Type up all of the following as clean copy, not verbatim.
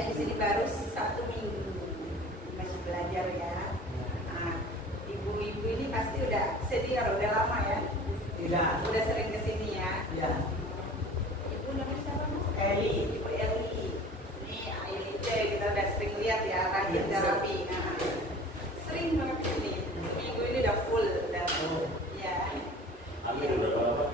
di sini baru 1 minggu, masih belajar ya. Nah, ibu-ibu ini pasti udah senior, udah lama ya? Tidak. Udah sering kesini ya? Ya. Ibu namanya siapa Mas? Eli. Ibu Eli. Ini Eli kita udah sering lihat ya, rajin terapi. Nah, sering banget kesini. Minggu ini udah full, udah full. Ya. Ambil berapa lama?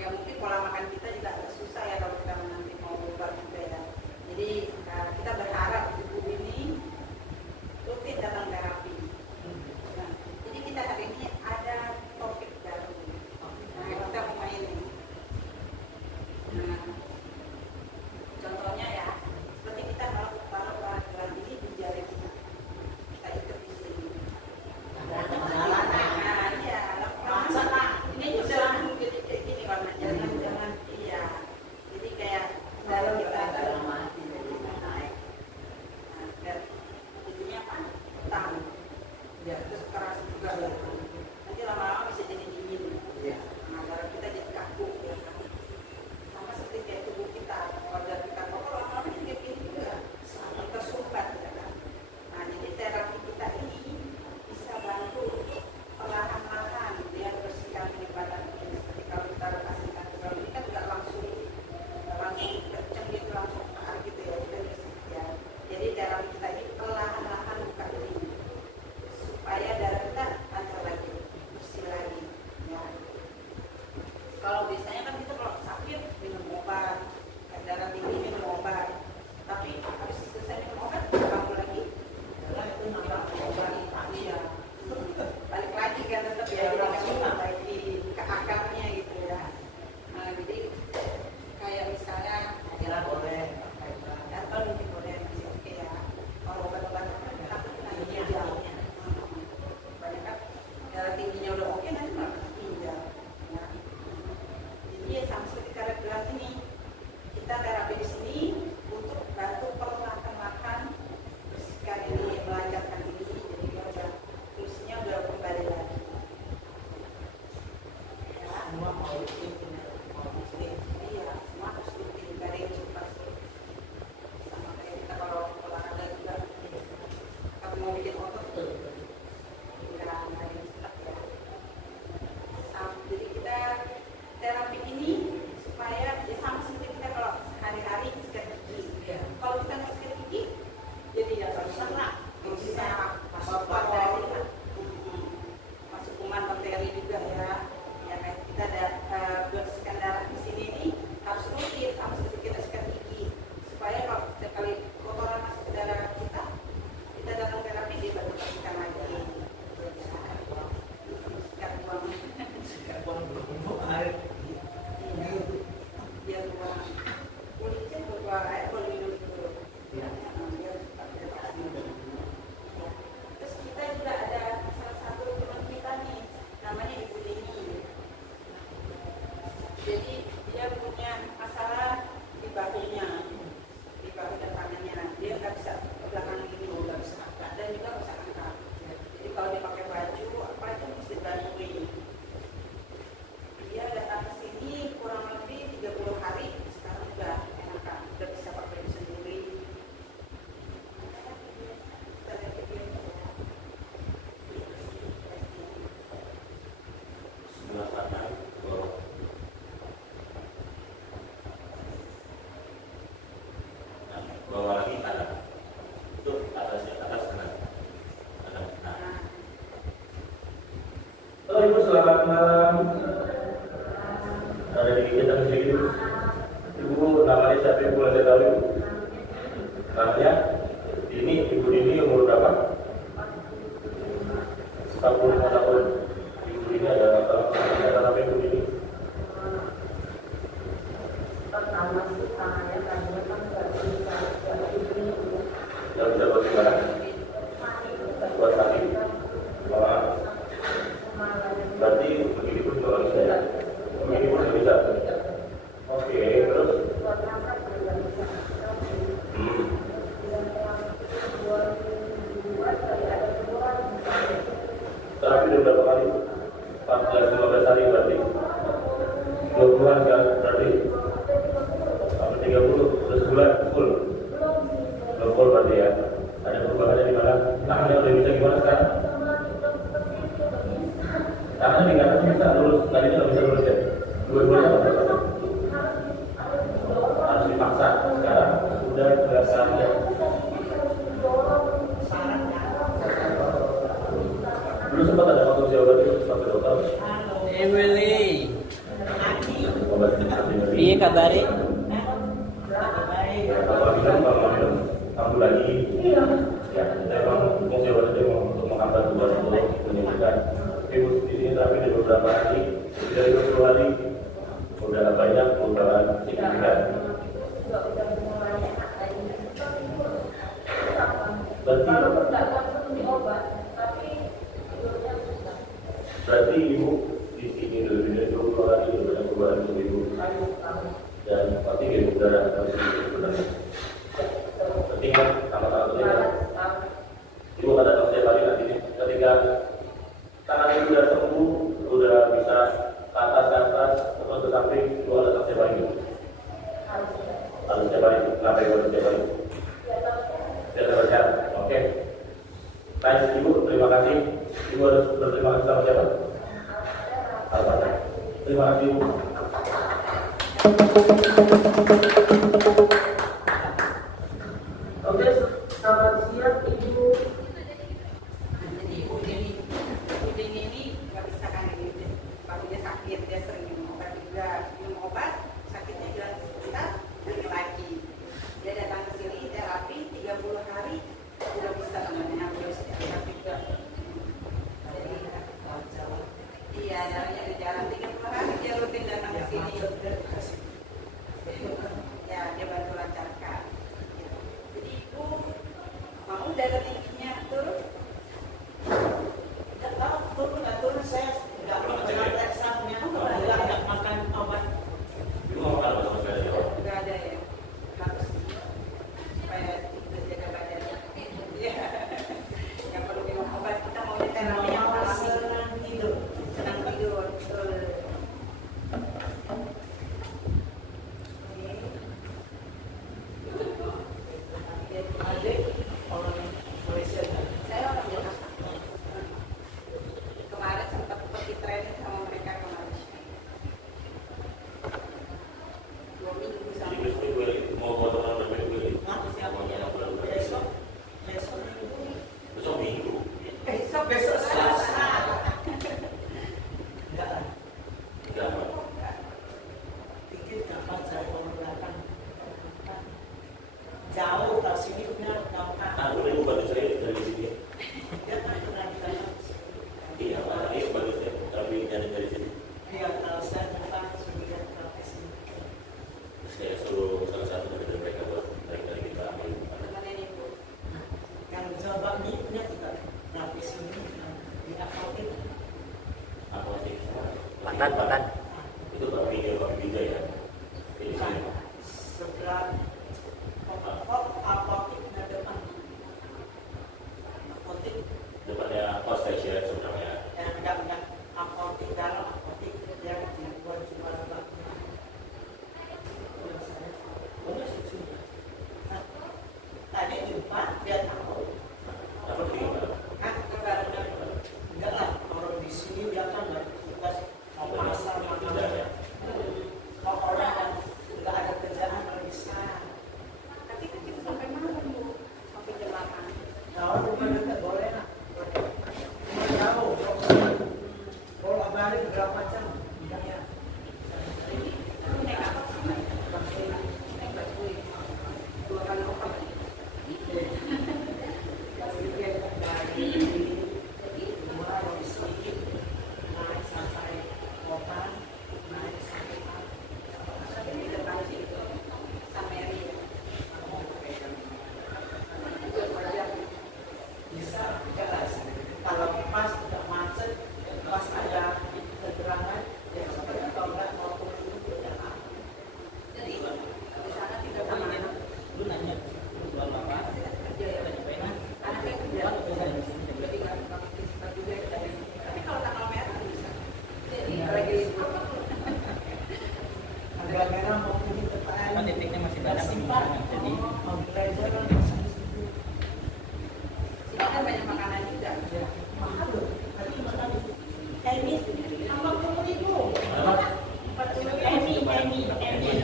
ya mungkin pola makan kita juga agak susah ya kalau kita nanti mau ubah juga ya. Jadi kita berharap ibu ini rutin datang terapi. Nah, jadi kita hari ini ada topik baru. Nah, kita mau main nih. Nah, contohnya ya, seperti kita taruh alat ini di jari kita. Kita ikat di sini. Nah, iya, ini juga jadi kayak gini warna jangan iya. Jadi kayak dalam kita dalam hati jadi naik. Nah, dan jadinya apa? Hitam. Ya, terus keras juga. Nanti lama-lama bisa jadi dingin. Nah, darah kita jadi kaku ya. Sama seperti kayak tubuh kita. Kalau darah kita kotor lama-lama jadi kayak gini juga. Sangat tersumbat ya kan. Nah, jadi terapi kita ini bisa bantu untuk perlahan-lahan dia bersihkan badan ini. Seperti kalau kita kasihkan ke dalam ini kan nggak langsung kenceng gitu langsung kear gitu ya, udah bersih ya. Jadi terapi kita ini perlahan-lahan buka ini supaya darah kita lancar lagi, bersih lagi. Ya. Kalau biasanya kan kita kalau sakit minum obat, darah tinggi minum obat, tapi habis selesai minum obat bangun lagi. Iya. Balik lagi kan tetap ya, jadi kami memperbaiki ke akarnya gitu ya. Nah, jadi kayak misalnya jalan boleh, atau mungkin boleh masih oke ya. Kalau obat-obatan kan takut nanti ginjalnya. Banyak kan darah tingginya udah oke nanti malah kena ginjal. Ya. Jadi ya sama seperti karet gelas ini, kita terapi di sini untuk bantu perlahan-lahan bersihkan ini, melancarkan ini, jadi dia udah fungsinya udah kembali lagi. Ya. Semua mau rutin, iya, semua harus rutin, gak ada yang cepat. Sama kayak kita kalau olahraga juga, kalau mau bikin otot tuh, nggak ada yang cepat ya. Jadi kita terapi ini supaya ya sama seperti kita kalau sehari-hari sikat gigi. Kalau kita nggak sikat gigi, jadi ya terserah. Bisa masuk bakteri, masuk kuman bakteri juga ya. Ya kayak kita ada bersihkan darah di sini nih harus rutin sama seperti kita sikat gigi supaya kalau setiap kali kotoran masuk ke darah kita datang terapi dia baru bersihkan lagi. Sikat buang air. Dia buang kulitnya buang air kalau minum dulu. Terus kita juga ada salah satu teman kita nih, namanya Ibu Dini. Jadi dia punya masalah di bahunya, di bahu dan tangannya. Dia nggak bisa ke belakang gini, nggak bisa angkat dan juga nggak bisa angkat. Jadi kalau dia pakai baju apa aja mesti bantuin. Dia datang ke sini kurang lebih 30 hari, sekarang udah enakan, udah bisa pakai baju sendiri. Kita lihat videonya ya. Sebelah kanan bawah. Nah, bawah lagi kanan. Itu atas kanan. Kanan. Nah. Halo Ibu, selamat malam. Ada di kita sini. Ibu namanya siapa, Ibu boleh tahu Ibu? Namanya ini Ibu ini umur berapa? 45 tahun. Ibu ini ada apa Ibu ini? Yang bisa bagaimana? Buat kaki. Berarti begini pun juga bisa ya? Begini pun juga bisa. Oke, terus? Terapi udah berapa kali? 14-15 hari berarti 2 bulan kan berarti sampai 30 terus bulan full berarti ya. Ada perubahannya di mana? Tangannya udah bisa gimana sekarang? Tangannya di atas bisa lurus, tadinya nggak bisa lurus ya. Dua-duanya harus dipaksa. Sekarang udah biasa ya. Dulu sempat ada konsumsi obat itu sampai dokter. Emily. obat antibakteri. Iya kabari. Kalau minum kambuh lagi. Ya, memang fungsi obat itu untuk menghambat tubuh untuk menyembuhkan. Ibu sendiri tapi di beberapa hari, dari 20 hari, udah banyak perubahan signifikan. Berarti ibu di sini lebih dari 20 hari sudah banyak perubahan untuk ibu. Dan pasti ibu darah harus sebenarnya. Penting kan, sama-sama penting. Ibu kata setiap hari nanti ketika tangan ibu sudah sembuh, sudah bisa ke atas, atau ke samping, ibu ada setiap hari. Harus setiap hari. Kenapa ibu harus setiap hari? Biar sehat. Oke. Baik, ibu, terima kasih. Ibu harus berterima kasih sama siapa? Al-Fatihah. Terima kasih, ibu. Oke, selamat siang Ibu. Jadi ibu ini nggak bisa kan ini. Kalau dia sakit dia sering minum obat juga, minum obat sakitnya hilang sebentar lagi. Dia datang ke sini terapi 30 hari sudah bisa namanya terus sakit juga. Jadi iya darahnya di jalan 30 hari dia rutin datang ke sini. Ya dia baru lancarkan. Jadi ibu mau darah tingginya turun? Nggak tahu turun nggak turun, saya nggak pernah periksaannya, nggak makan obat. Ibu mau makan apa sama sekali ya? Nggak ada ya. Harus supaya jaga badannya. Iya. Yang perlu minum obat kita mau terapi yang alami. Senang tidur. Senang tidur. Betul. Adik orang Malaysia. Saya orang Jakarta. Kemarin sempat pergi training sama mereka ke Malaysia. 2 minggu Jadi sama. besok ibu mau foto sama berbeda ibu. Besok Minggu. Besok minggu. Besok Selasa. Enggak. Enggak apa. Pikir kapan saya mau datang. Jauh ke sini punya gampang. Nah, boleh ibu bantu saya dari sini. Dia kan pernah datang. Iya, Pak. Iya, bantu saya. Tapi jangan dari sini. Dia kalau saya datang sudah ke sini. Saya suruh salah satu dari mereka buat dari kita ambil. Temenin ibu. Yang coba punya juga lapis ini di apotek. Apa sih? Patan. Itu Pak Bija ya. Ini sini. Sebelah apoteknya depan. Apotek Depannya pos station sebenarnya. yang enggak apotek dalam apotek yang dibuat jual obat. Tadi jumpa dia tahu. Apa sih? Kan enggak lah orang di sini dia kan dari tugas mau pasar Tidak ya. mau orang yang enggak ada kerjaan nggak bisa. Tapi kan kita sampai malam bu, sampai jam 8. Kalau rumah dekat boleh lah. Jauh. Kalau balik berapa jam? Enggak ya. Naik apa sih? Naik busway. 2 kali opat. Di depan situ, Sameri. Bisa jelas. Kalau pas tidak macet, pas ada keterangan, ya seperti kalau nggak mau turun itu jalan. Jadi di sana tidak sama anak. Lu nanya, Kerja ya. Anaknya kerja. Jadi nggak bisa juga. Tapi kalau tanggal merah bisa. Jadi lagi libur. Agak merah mau pergi ke kan titiknya masih banyak di sempat. mana. Jadi Mau belajar kan masih di situ. Sini kan banyak makanan juga. Ya, mahal loh. Tadi makan ini 40.000. Emi.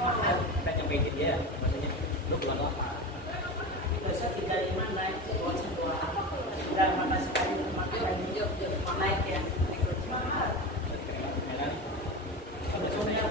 mahal. Kita nyobain dia, maksudnya lu bukan lama. Biasa 35 naik dua. Udah mana sekali makan ini. Naik ya. Naik Mahal. Ya kan? Sebetulnya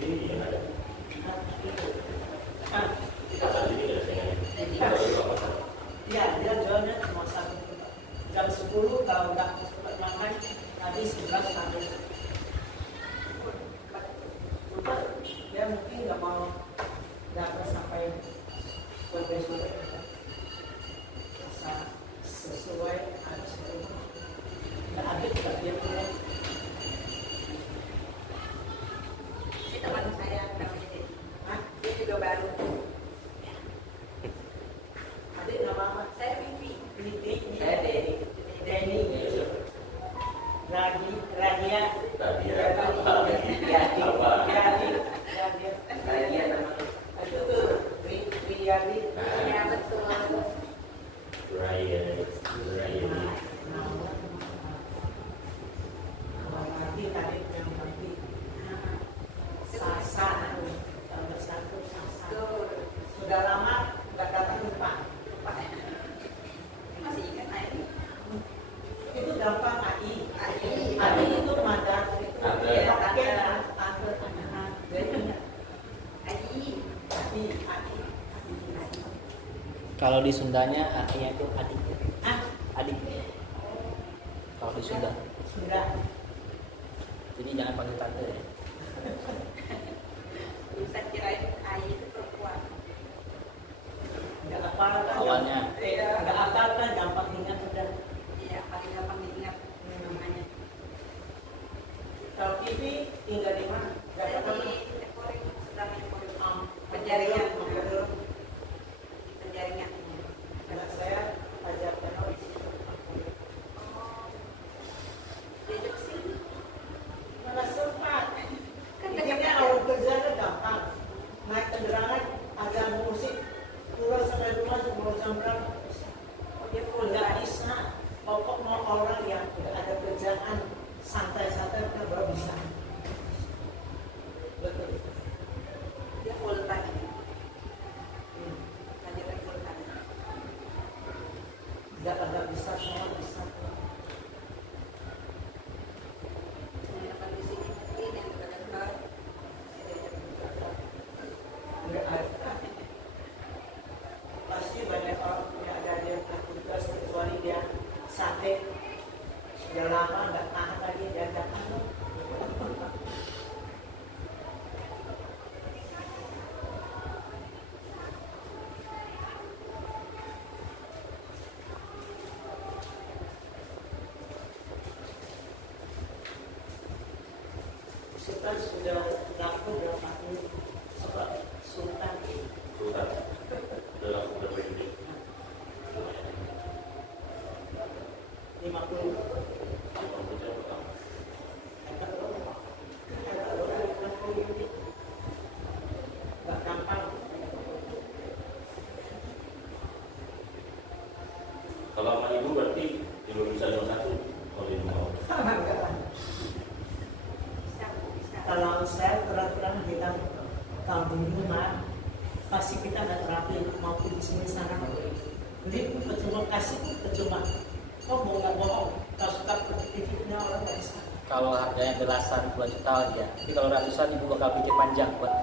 ini yang ada. Ah, Saat ini ada saingannya. ya dia jualnya cuma 1 juta. Jam 10 kalau nggak cepat makan, habis 11 habis. Lupa, dia mungkin nggak mau dapat sampai sore-sore. Rasa sesuai harus itu. Nggak ada juga dia punya. Ini teman saya namanya Dedi. Hah? Dia juga baru. Adik nama apa? Saya Vivi. Vivi. Saya Dedi. Denny. Radia. Tadi Ya, apa? Apa? Radia nama itu tuh Riyadi. Ya betul. Ryan. Nanti tadi yang nanti Sasa tambah 1 Sasa. Betul. Sudah lama nggak datang lupa. Masih ingat ini? Itu gampang AI. AI. AI itu madar itu Tante. ya tante. Jadi Adi. AI. Kalau di Sundanya artinya itu adik. Ah, Adik. Kalau di Sunda. sudah. Jadi jangan panggil tante ya. Saya kirain AI itu perempuan. Nggak apa-apa. Awalnya. Nggak apa-apa, gampang ingat sudah. Iya, paling gampang diingat namanya. Kalau TV tinggal di mana? Saya Jakarta. di Ekoring, sedang Ekoring. Penjaringan. Penjaringan. Anak saya pajak penol. Diajak ke sini. Mana sempat? Kan Intinya dekat awal kerja itu gampang. Naik kendaraan, ada musik, pulang sampai rumah 10 jam berapa? Oh, dia full Nggak time. bisa. Pokok mau orang yang nggak ada kerjaan, santai-santai kan baru bisa. Betul. Dia full time. Ngajarnya full time. Nggak bisa semua bisa. Datang di sini, ini yang dekat-dekat. Nggak ada. Pasti banyak orang punya ada dia aktivitas kecuali dia sate sudah lama nggak tahan lagi dia datang. Sultan sudah laku berapa tahun? Sultan Sultan. Dalam beberapa ini. 50. Nggak gampang. Kalau sama ibu berarti ibu bisa 51 kalau ibu mau. Bisa, bisa. Kalau saya terang-terang bilang kalau di rumah pasti kita nggak terapi mau di sini sana. Jadi percuma kasih percuma. Oh mau nggak bohong. Kalau suka produktifnya orang nggak bisa. Kalau harganya belasan puluhan juta aja. Tapi kalau ratusan ibu bakal pikir panjang buat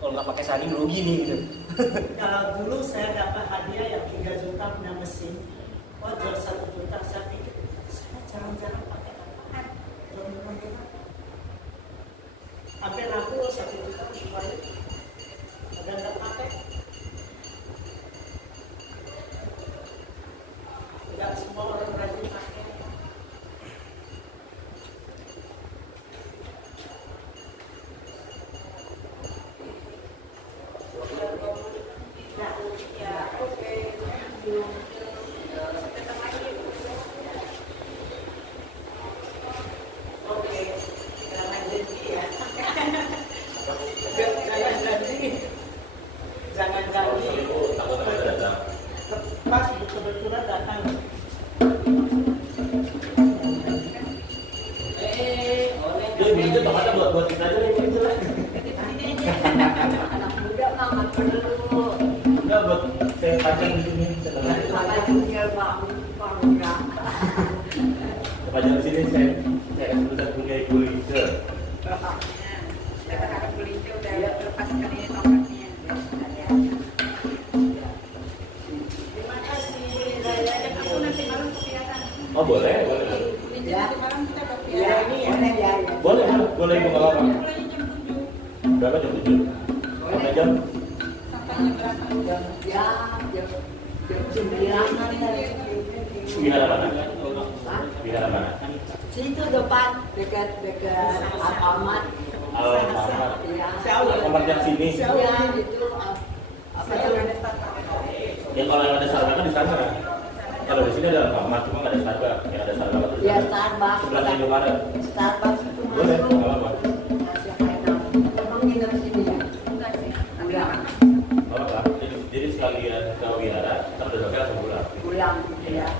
kalau nggak pakai sani rugi nih gitu. Kalau dulu saya dapat hadiah yang 3 juta punya mesin, oh jual 1 juta, saya pikir saya jarang-jarang pakai apaan, jual pakai apa? Hampir laku 1 juta dijual, ada nggak pakai? Tidak semua orang rajin pakai. Ya, oke. Ketemu lagi. Oke, jangan janji ya. Jangan janji. Jangan janji. Ibu takut nggak datang. Pas kebetulan datang. Jadi begitu tempatnya buat kita aja nih begitu lah. Ketemu sini aja. Anak muda mah nggak perlu. Enggak buat saya pajang di sini. Apa juga bangun pemuda. Pajang di sini saya sudah punya ibu Lisa. Kita akan beli itu. sekali nomornya. Terima kasih. Saya ajak aku nanti malam ke piara. Oh boleh, boleh. Ini nanti malam kita ke Ya piara. ini ya, ya. Boleh, boleh ibu nggak apa-apa. Mulai jam 7 Berapa jam 7? Sampai jam? sampai jam berapa? Ya, jam 9 Wihara mana? Wihara mana? situ depan dekat Alfamart. Alfamart. Ya. Alfamart yang sini. Ya itu apa Saya itu? udah start. Ya kalau yang ada Starbucks kan di sana. Kalau di sini ada Alfamart, cuma nggak ada Starbucks. Yang ada Starbucks itu Ya sana. Starbucks. Sebelah Indomaret. Starbucks itu Boleh, masuk. nggak apa-apa. Siapa yang tahu? Emang nginep sini ya? Enggak sih. Enggak. Apa? Jadi sekali ke Wihara, ntar udah sampai langsung pulang. Pulang gitu ya.